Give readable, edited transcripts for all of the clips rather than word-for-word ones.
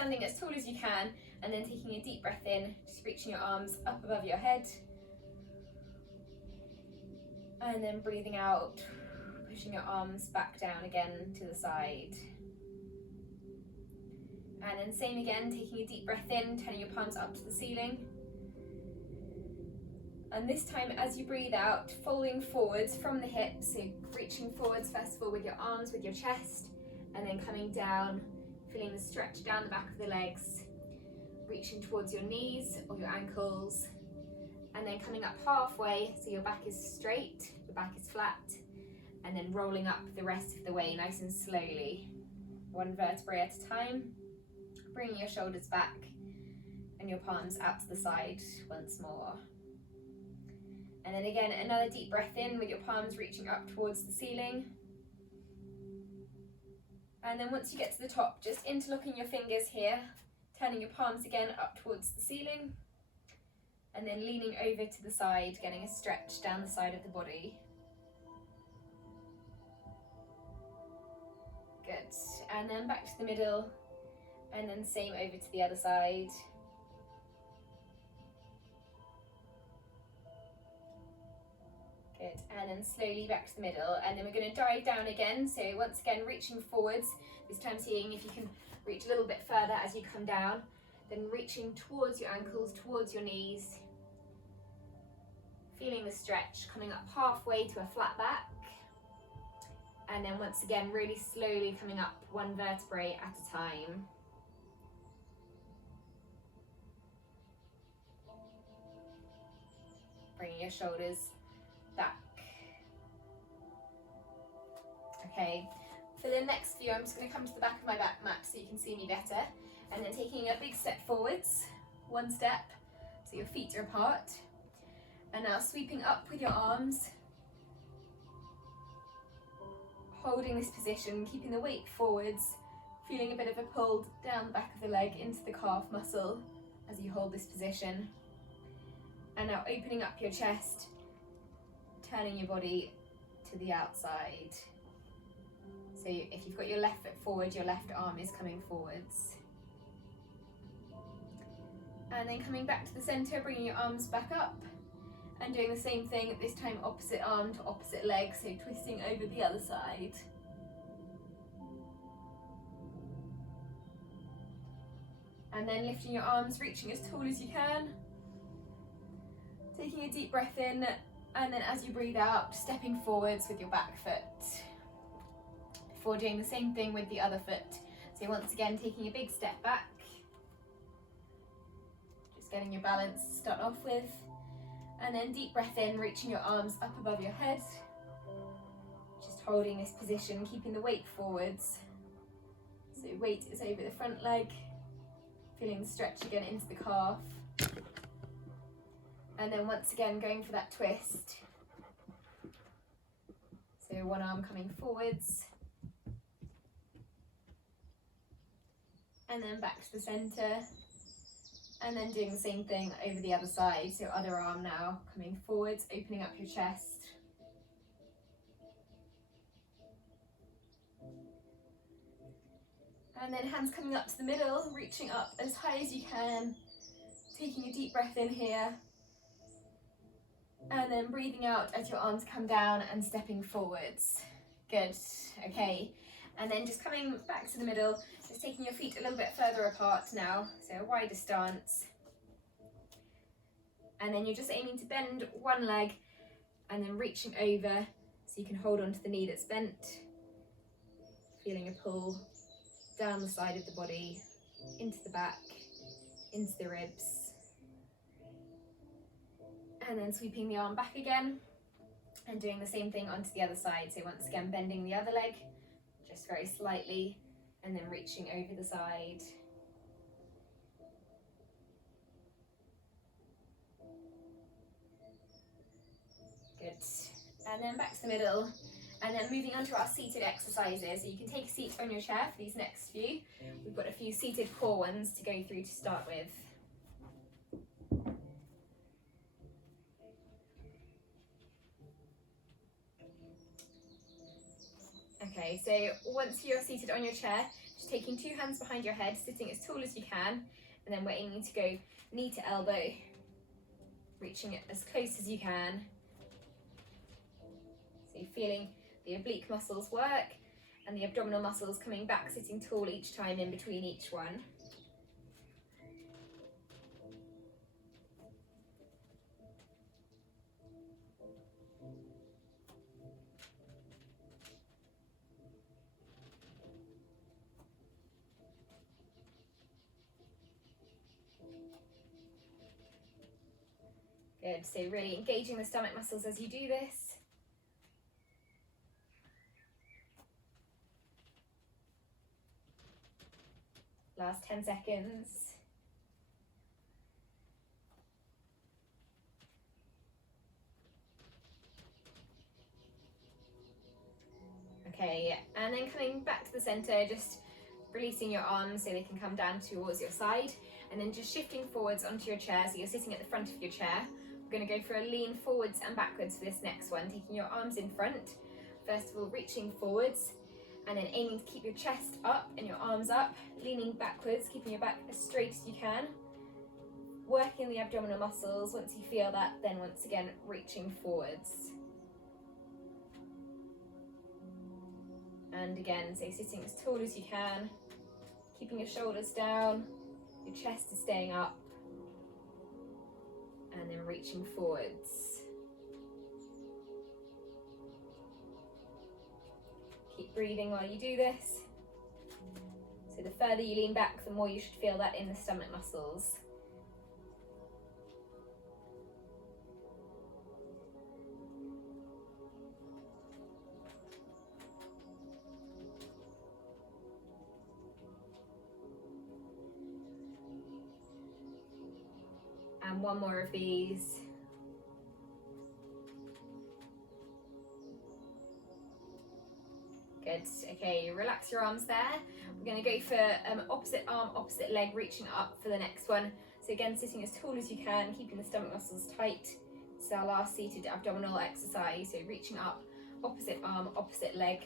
standing as tall as you can, and then taking a deep breath in, just reaching your arms up above your head. And then breathing out, pushing your arms back down again to the side. And then same again, taking a deep breath in, turning your palms up to the ceiling. And this time, as you breathe out, folding forwards from the hips, so reaching forwards first of all with your arms, with your chest, and then coming down, feeling the stretch down the back of the legs, reaching towards your knees or your ankles, and then coming up halfway, so your back is straight, your back is flat, and then rolling up the rest of the way nice and slowly, one vertebrae at a time, bringing your shoulders back and your palms out to the side once more. And then again, another deep breath in with your palms reaching up towards the ceiling. And then once you get to the top, just interlocking your fingers here, turning your palms again up towards the ceiling, and then leaning over to the side, getting a stretch down the side of the body. Good. And then back to the middle, and then same over to the other side. Good, and then slowly back to the middle, and then we're going to dive down again. So once again, reaching forwards, this time seeing if you can reach a little bit further as you come down, then reaching towards your ankles, towards your knees, feeling the stretch, coming up halfway to a flat back, and then once again, really slowly coming up one vertebrae at a time. Bringing your shoulders back. Okay, for the next few, I'm just going to come to the back of my back mat so you can see me better, and then taking a big step forwards, one step, so your feet are apart, and now sweeping up with your arms, holding this position, keeping the weight forwards, feeling a bit of a pull down the back of the leg into the calf muscle as you hold this position. And now opening up your chest, turning your body to the outside. So if you've got your left foot forward, your left arm is coming forwards. And then coming back to the center, bringing your arms back up and doing the same thing, this time opposite arm to opposite leg, so twisting over the other side. And then lifting your arms, reaching as tall as you can. Taking a deep breath in, and then as you breathe out, stepping forwards with your back foot. Before doing the same thing with the other foot. So once again, taking a big step back. Just getting your balance to start off with. And then deep breath in, reaching your arms up above your head. Just holding this position, keeping the weight forwards. So weight is over the front leg. Feeling the stretch again into the calf. And then once again, going for that twist. So one arm coming forwards. And then back to the center. And then doing the same thing over the other side. So other arm now coming forwards, opening up your chest. And then hands coming up to the middle, reaching up as high as you can. Taking a deep breath in here. And then breathing out as your arms come down and stepping forwards. Good, okay. And then just coming back to the middle, just taking your feet a little bit further apart now, so a wider stance. And then you're just aiming to bend one leg and then reaching over so you can hold onto the knee that's bent. Feeling a pull down the side of the body, into the back, into the ribs. And then sweeping the arm back again and doing the same thing onto the other side. So once again, bending the other leg, just very slightly, and then reaching over the side. Good. And then back to the middle, and then moving on to our seated exercises. So you can take a seat on your chair for these next few. We've got a few seated core ones to go through to start with. Okay, so once you're seated on your chair, Just taking 2 hands behind your head, sitting as tall as you can, and then we're aiming to go knee to elbow, reaching it as close as you can. So you're feeling the oblique muscles work and the abdominal muscles coming back, sitting tall each time in between each one. Good, so really engaging the stomach muscles as you do this. Last 10 seconds. Okay, and then coming back to the center, just releasing your arms so they can come down towards your side, and then just shifting forwards onto your chair, so you're sitting at the front of your chair. We're going to go for a lean forwards and backwards for this next one, taking your arms in front. First of all, reaching forwards, and then aiming to keep your chest up and your arms up, leaning backwards, keeping your back as straight as you can. Working the abdominal muscles. Once you feel that, then once again, reaching forwards. And again, so sitting as tall as you can, keeping your shoulders down, your chest is staying up, and then reaching forwards. Keep breathing while you do this. So the further you lean back, the more you should feel that in the stomach muscles. And one more of these. Good. Okay, relax your arms there. We're going to go for opposite arm, opposite leg, reaching up for the next one. So again, sitting as tall as you can, keeping the stomach muscles tight. It's our last seated abdominal exercise. So reaching up, opposite arm, opposite leg.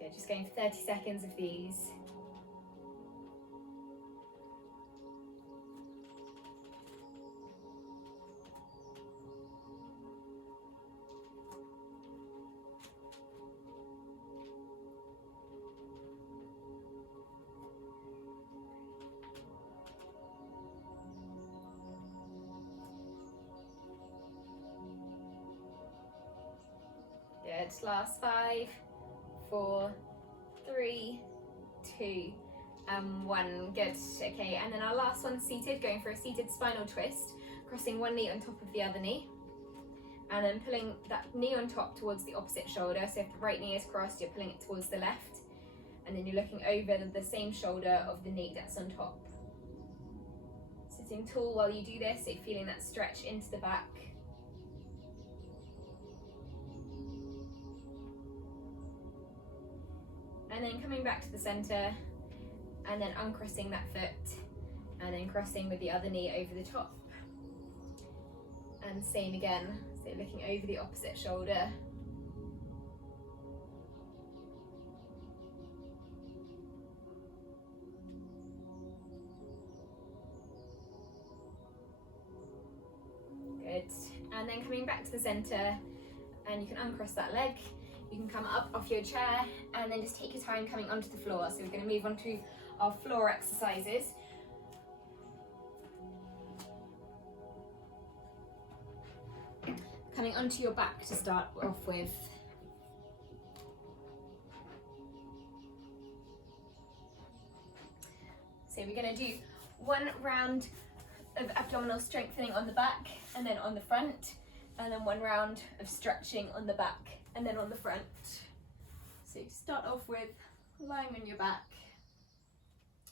Good, just going for 30 seconds of these. Good, last 5, 4, 3, 2, and 1. Good, okay, and then our last one seated, going for a seated spinal twist, crossing one knee on top of the other knee, and then pulling that knee on top towards the opposite shoulder. So if the right knee is crossed, you're pulling it towards the left, and then you're looking over the same shoulder of the knee that's on top. Sitting tall while you do this, so feeling that stretch into the back. And then coming back to the center, and then uncrossing that foot, and then crossing with the other knee over the top. And same again, so looking over the opposite shoulder. Good. And then coming back to the center, and you can uncross that leg. You can come up off your chair and then just take your time coming onto the floor. So we're going to move on to our floor exercises. Coming onto your back to start off with. So we're going to do one round of abdominal strengthening on the back and then on the front, and then one round of stretching on the back and then on the front. So start off with lying on your back,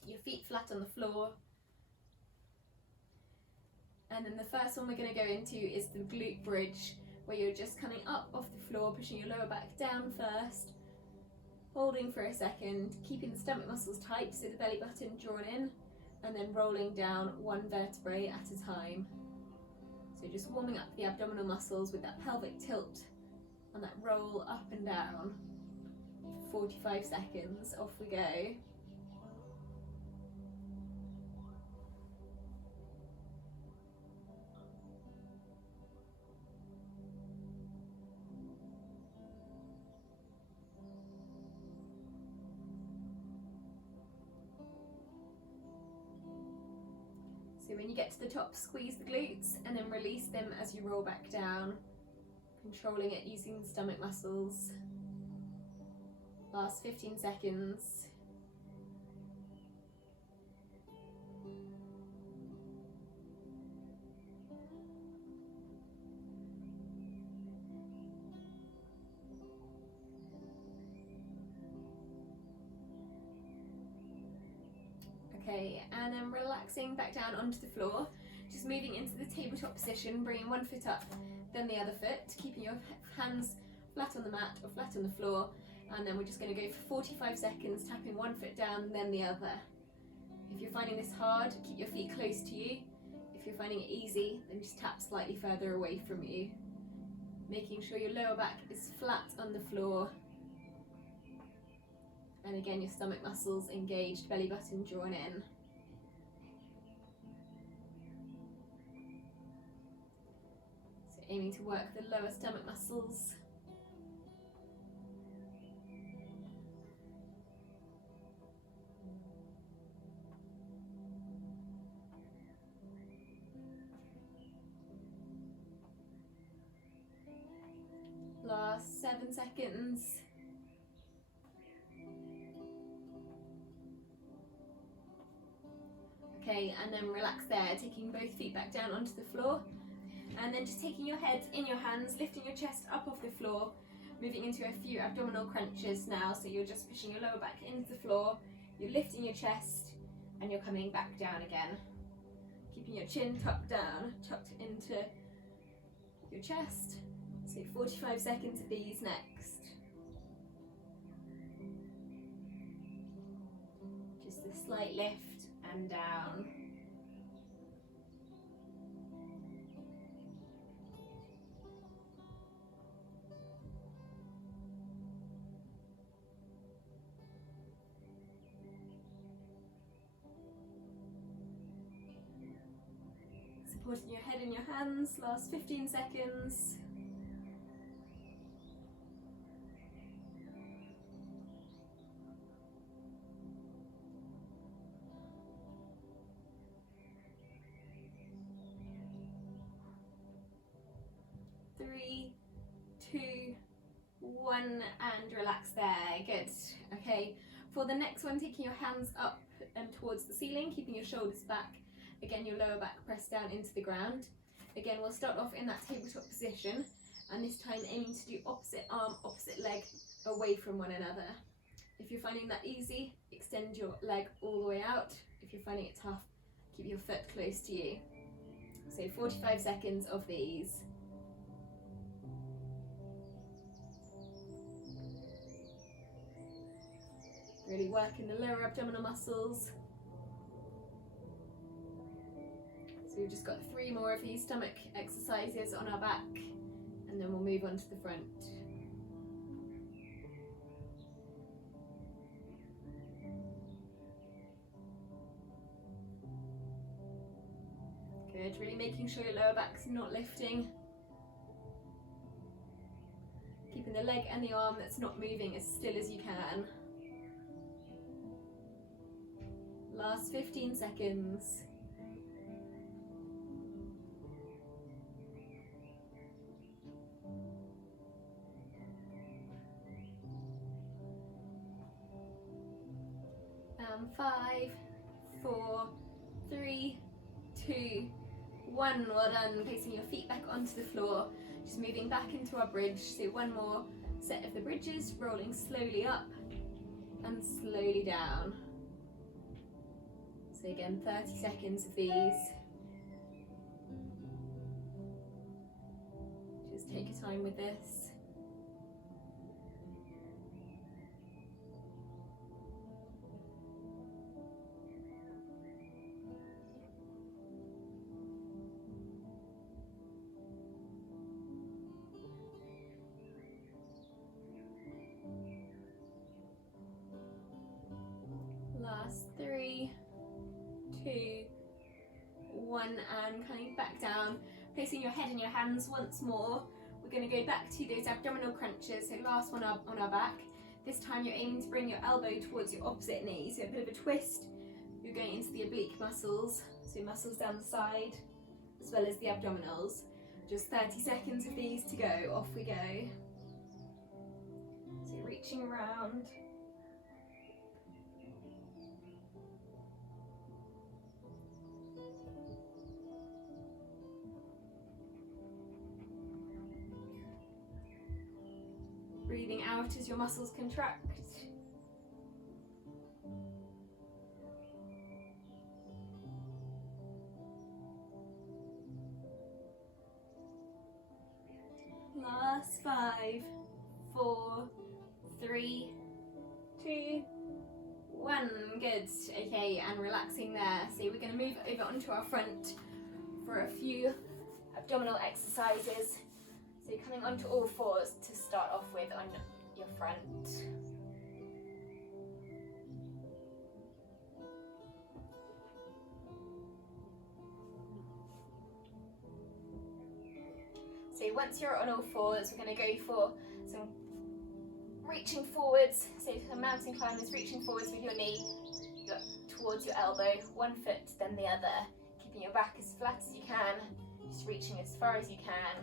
your feet flat on the floor. And then the first one we're going to go into is the glute bridge, where you're just coming up off the floor, pushing your lower back down first, holding for a second, keeping the stomach muscles tight, so the belly button drawn in, and then rolling down one vertebrae at a time. So just warming up the abdominal muscles with that pelvic tilt on that roll up and down. 45 seconds, off we go. So when you get to the top, squeeze the glutes and then release them as you roll back down, controlling it using the stomach muscles. Last 15 seconds. Okay, and then relaxing back down onto the floor, just moving into the tabletop position, bringing one foot up, then the other foot, keeping your hands flat on the mat or flat on the floor, and then we're just going to go for 45 seconds, tapping one foot down, then the other. If you're finding this hard, keep your feet close to you. If you're finding it easy, then just tap slightly further away from you. Making sure your lower back is flat on the floor. And again, your stomach muscles engaged, belly button drawn in. So aiming to work the lower stomach muscles. Last 7 seconds. Okay, and then relax there, taking both feet back down onto the floor, and then just taking your head in your hands, lifting your chest up off the floor, moving into a few abdominal crunches now. So you're just pushing your lower back into the floor, you're lifting your chest, and you're coming back down again. Keeping your chin tucked down, tucked into your chest. So 45 seconds of these next. Just a slight lift and down. Supporting your head in your hands, last 15 seconds. Three, two, one, and relax there. Good. Okay, for the next one, taking your hands up and towards the ceiling, keeping your shoulders back. Again, your lower back pressed down into the ground. Again, we'll start off in that tabletop position, and this time aiming to do opposite arm, opposite leg away from one another. If you're finding that easy, extend your leg all the way out. If you're finding it tough, keep your foot close to you. So 45 seconds of these. Really working the lower abdominal muscles. So we've just got 3 more of these stomach exercises on our back, and then we'll move on to the front. Good, really making sure your lower back's not lifting. Keeping the leg and the arm that's not moving as still as you can. Last 15 seconds. And 5, 4, 3, 2, 1. Well done. Placing your feet back onto the floor. Just moving back into our bridge. So one more set of the bridges, rolling slowly up and slowly down. So again, 30 seconds of these. Just take your time with this. Last 3, 2, 1, and coming back down, placing your head in your hands once more. We're going to go back to those abdominal crunches, so last one up on our back. This time you're aiming to bring your elbow towards your opposite knee, so a bit of a twist. You're going into the oblique muscles, so muscles down the side, as well as the abdominals. Just 30 seconds of these to go, off we go. So reaching around. Breathing out as your muscles contract. Last 5, 4, 3, 2, 1. Good. Okay, and relaxing there. So we're going to move over onto our front for a few abdominal exercises. So coming onto all fours to start off with on your front. So once you're on all fours, we're going to go for some reaching forwards. So some mountain climbers, reaching forwards with your knee towards your elbow, one foot then the other, keeping your back as flat as you can, just reaching as far as you can.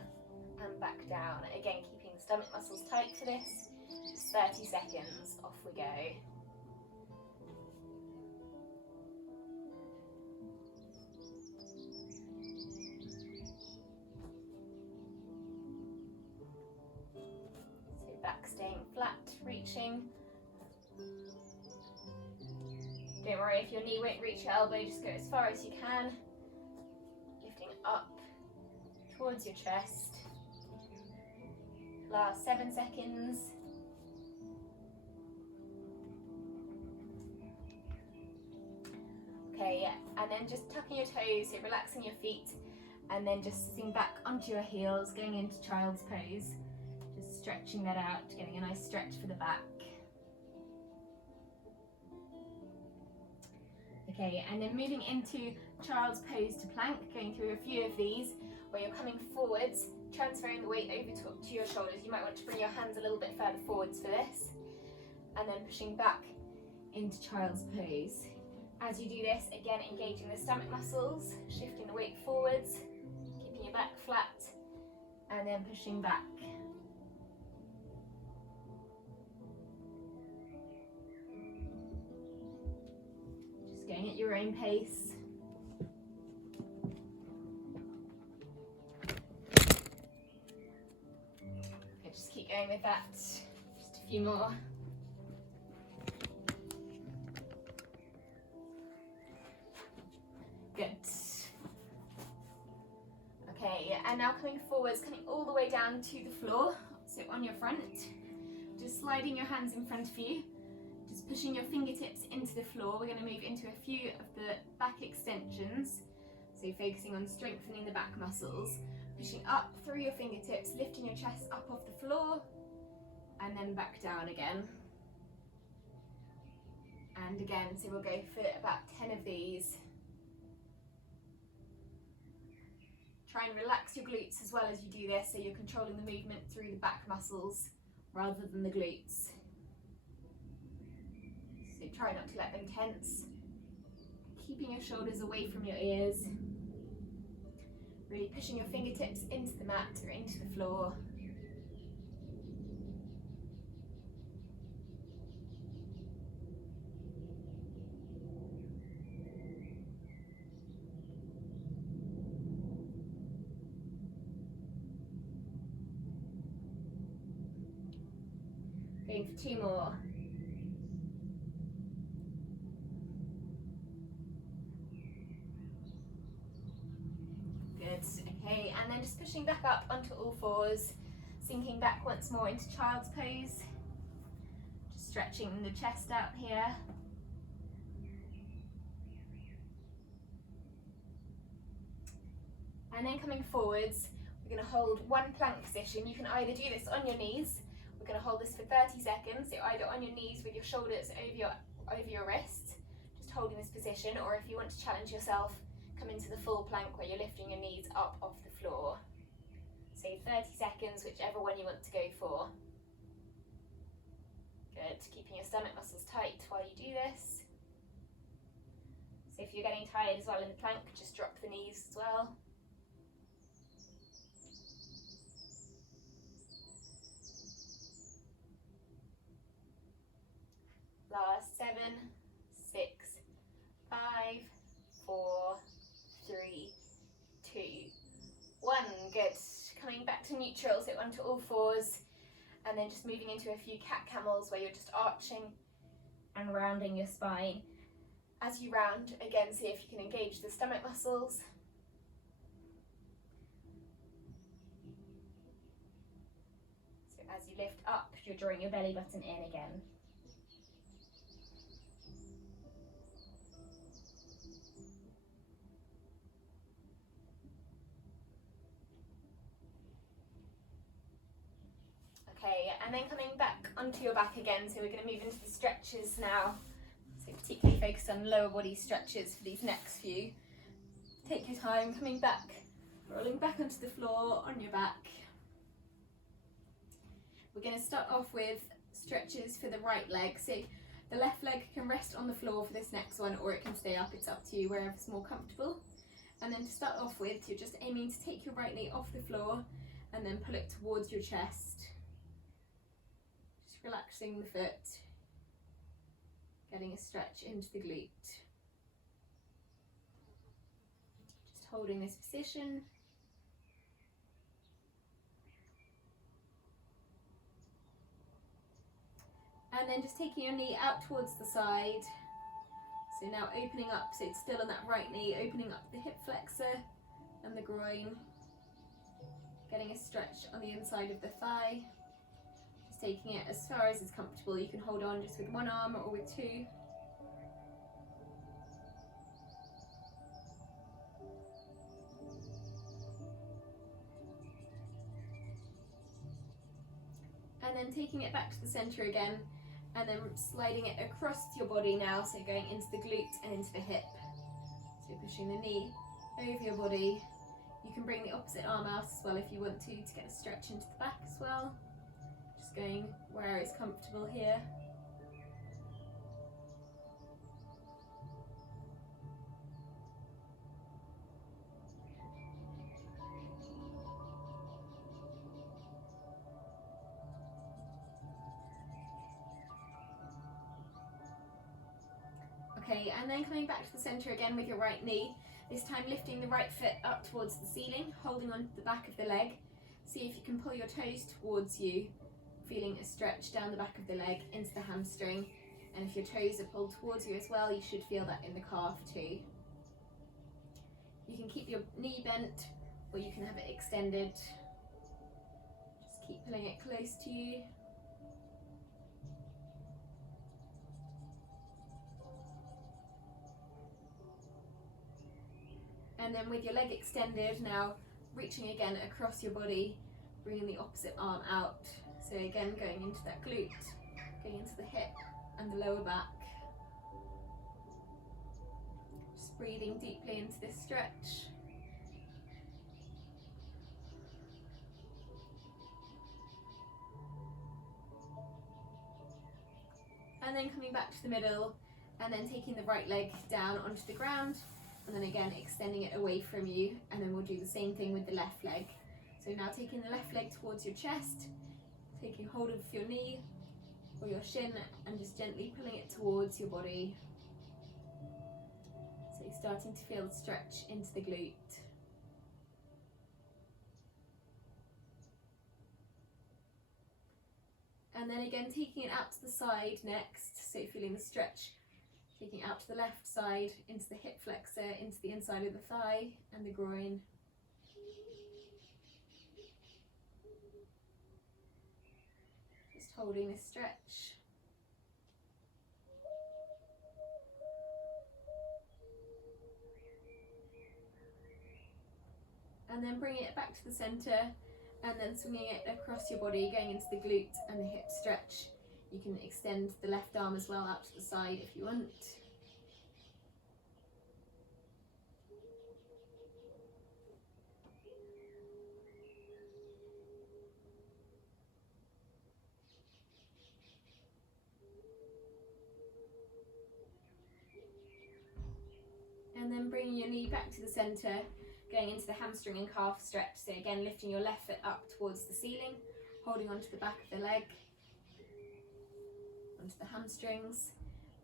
And back down. Again, keeping the stomach muscles tight for this. Just 30 seconds, off we go. So back staying flat, reaching. Don't worry if your knee won't reach your elbow, just go as far as you can. Lifting up towards your chest. Last 7 seconds. Okay, yeah, and then just tucking your toes, so relaxing your feet, and then just sitting back onto your heels, going into child's pose. Just stretching that out, getting a nice stretch for the back. Okay, and then moving into child's pose to plank, going through a few of these, where you're coming forwards, transferring the weight over to your shoulders. You might want to bring your hands a little bit further forwards for this, and then pushing back into child's pose. As you do this, again engaging the stomach muscles, shifting the weight forwards, keeping your back flat, and then pushing back. Just going at your own pace. Just keep going with that. Just a few more. Good. Okay, and now coming forwards, coming all the way down to the floor. So on your front, just sliding your hands in front of you, just pushing your fingertips into the floor. We're going to move into a few of the back extensions. So focusing on strengthening the back muscles, pushing up through your fingertips, lifting your chest up off the floor, and then back down again. And again, so we'll go for about 10 of these. Try and relax your glutes as well as you do this, so you're controlling the movement through the back muscles rather than the glutes. So try not to let them tense. Keeping your shoulders away from your ears. Really pushing your fingertips into the mat or into the floor. Going for 2 more. Good, okay, and then just pushing back up onto all fours, sinking back once more into child's pose. Just stretching the chest out here. And then coming forwards, we're going to hold one plank position. You can either do this on your knees. We're going to hold this for 30 seconds, so either on your knees with your shoulders over your wrists, holding this position, or if you want to challenge yourself, come into the full plank where you're lifting your knees up off the floor. So 30 seconds, whichever one you want to go for. Good, keeping your stomach muscles tight while you do this. So if you're getting tired as well in the plank, just drop the knees as well. Last 7, 6, 5, 4, 3, 2, 1. Good. Coming back to neutral, so onto all fours, and then just moving into a few cat camels where you're just arching and rounding your spine. As you round, again, see if you can engage the stomach muscles. So as you lift up, you're drawing your belly button in again. Okay, and then coming back onto your back again, so we're going to move into the stretches now. So particularly focus on lower body stretches for these next few. Take your time, coming back, rolling back onto the floor on your back. We're going to start off with stretches for the right leg. So the left leg can rest on the floor for this next one, or it can stay up, it's up to you, wherever's more comfortable. And then to start off with, you're just aiming to take your right knee off the floor and then pull it towards your chest. Just relaxing the foot, getting a stretch into the glute. Just holding this position. And then just taking your knee out towards the side. So now opening up, so it's still on that right knee, opening up the hip flexor and the groin. Getting a stretch on the inside of the thigh. Just taking it as far as is comfortable. You can hold on just with one arm or with two. And then taking it back to the center again, and then sliding it across your body now, so going into the glute and into the hip. So pushing the knee over your body. You can bring the opposite arm out as well if you want to get a stretch into the back as well. Just going where it's comfortable here. Okay, and then coming back to the center again with your right knee, this time lifting the right foot up towards the ceiling, holding on to the back of the leg. See if you can pull your toes towards you, feeling a stretch down the back of the leg into the hamstring. And if your toes are pulled towards you as well, you should feel that in the calf too. You can keep your knee bent, or you can have it extended. Just keep pulling it close to you. And then with your leg extended, now reaching again across your body, bringing the opposite arm out. So again, going into that glute, going into the hip and the lower back. Just breathing deeply into this stretch. And then coming back to the middle, and then taking the right leg down onto the ground. And then again extending it away from you, and then we'll do the same thing with the left leg. So now taking the left leg towards your chest, taking hold of your knee or your shin and just gently pulling it towards your body. So you're starting to feel the stretch into the glute. And then again taking it out to the side next, so feeling the stretch. Taking out to the left side, into the hip flexor, into the inside of the thigh and the groin. Just holding this stretch. And then bringing it back to the center, and then swinging it across your body, going into the glute and the hip stretch. You can extend the left arm as well out to the side if you want. And then bringing your knee back to the centre, going into the hamstring and calf stretch. So again, lifting your left foot up towards the ceiling, holding onto the back of the leg, onto the hamstrings,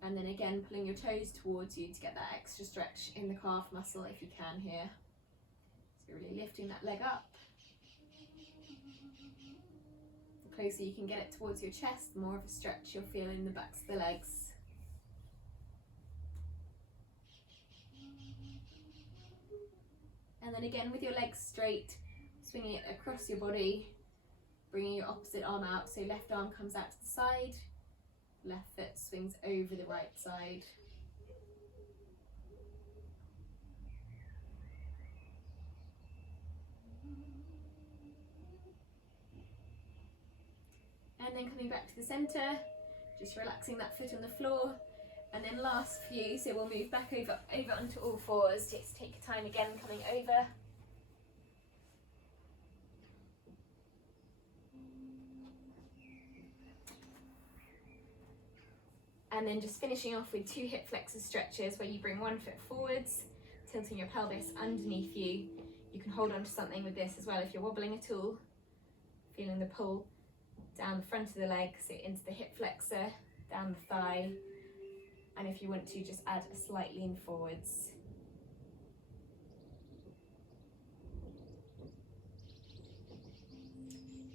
and then again pulling your toes towards you to get that extra stretch in the calf muscle if you can here. So really lifting that leg up. The closer you can get it towards your chest, the more of a stretch you'll feel in the backs of the legs. And then again with your legs straight, swinging it across your body, bringing your opposite arm out. So left arm comes out to the side, left foot swings over the right side. And then coming back to the centre, just relaxing that foot on the floor. And then last few, so we'll move back over onto all fours. Just take your time again coming over. And then just finishing off with 2 hip flexor stretches where you bring one foot forwards, tilting your pelvis underneath you. You can hold on to something with this as well if you're wobbling at all. Feeling the pull down the front of the leg, so into the hip flexor, down the thigh. And if you want to, just add a slight lean forwards.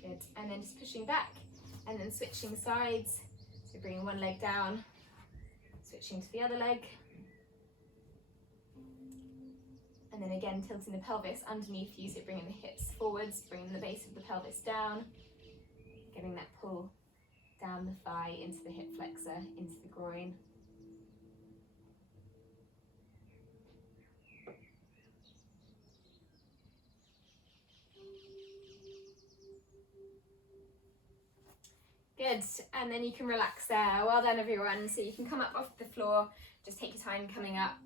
Good, and then just pushing back and then switching sides. So bringing one leg down, switching to the other leg. And then again, tilting the pelvis underneath you, so bringing the hips forwards, bringing the base of the pelvis down, getting that pull down the thigh into the hip flexor, into the groin. Good, and then you can relax there. Well done everyone. So you can come up off the floor, just take your time coming up.